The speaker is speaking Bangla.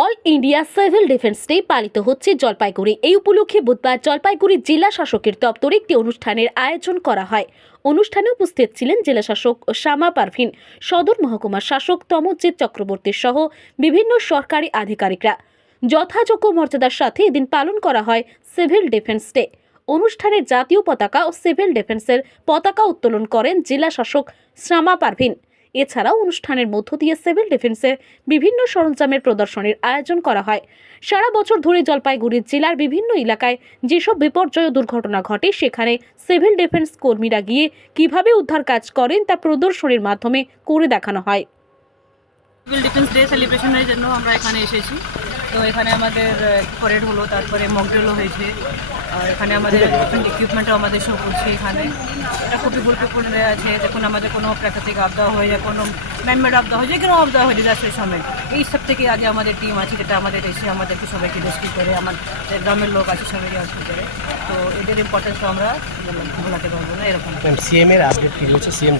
All India civil defence day পালিত হচ্ছে জলপাইগুড়ি। এই উপলক্ষে বুধবার জলপাইগুড়ি জেলা শাসকের দপ্তরে একটি অনুষ্ঠানের আয়োজন করা হয়। অনুষ্ঠানে উপস্থিত ছিলেন জেলা শাসক শ্যামা পারভিন, সদর মহকুমার শাসক তমজিৎ চক্রবর্তী সহ বিভিন্ন সরকারি আধিকারিকরা। যথাযোগ্য মর্যাদার সাথে এদিন পালন করা হয় সিভিল ডিফেন্স ডে। অনুষ্ঠানে জাতীয় পতাকা ও সিভিল ডিফেন্সের পতাকা উত্তোলন করেন জেলা শাসক শ্যামা পারভিন। এছাড়াও অনুষ্ঠানের মধ্য দিয়ে সিভিল ডিফেন্সের বিভিন্ন সরঞ্জামের প্রদর্শনীর আয়োজন করা হয়। সারা বছর ধরে জলপাইগুড়ি জেলার বিভিন্ন এলাকায় যেসব বিপর্যয় দুর্ঘটনা ঘটে, সেখানে সিভিল ডিফেন্স কর্মীরা গিয়ে কীভাবে উদ্ধার কাজ করেন তা প্রদর্শনীর মাধ্যমে করে দেখানো হয়। সিভিল ডিফেন্স ডে সেলিব্রেশনের জন্য আমরা এখানে এসেছি। তো এখানে আমাদের পরেড হলো, তারপরে মকডেলও হয়েছে। আর এখানে আমাদের ইকুইপমেন্টও আমাদের শো করছে এখানে। এটা খুবই গুরুত্বপূর্ণ আছে, যখন আমাদের কোনো প্রাকৃতিক আপদা হয়ে যায় কোনো ম্যানমেড আপদা হয় যে কোনো আপদা হয় ডিজাস্টারের সময়। এই সব থেকে আগে আমাদের টিম আছে, যেটা আমাদের এসে আমাদেরকে সবাইকে রেস্কিউ করে, আমাদের গ্রামের লোক আছে সবাইকে রেস্কিউ করে। তো এদের ইম্পর্টেন্সটা আমরা ভোলাতে পারব না, এরকম। সিএম এর আপডেট কি রয়েছে? সিএম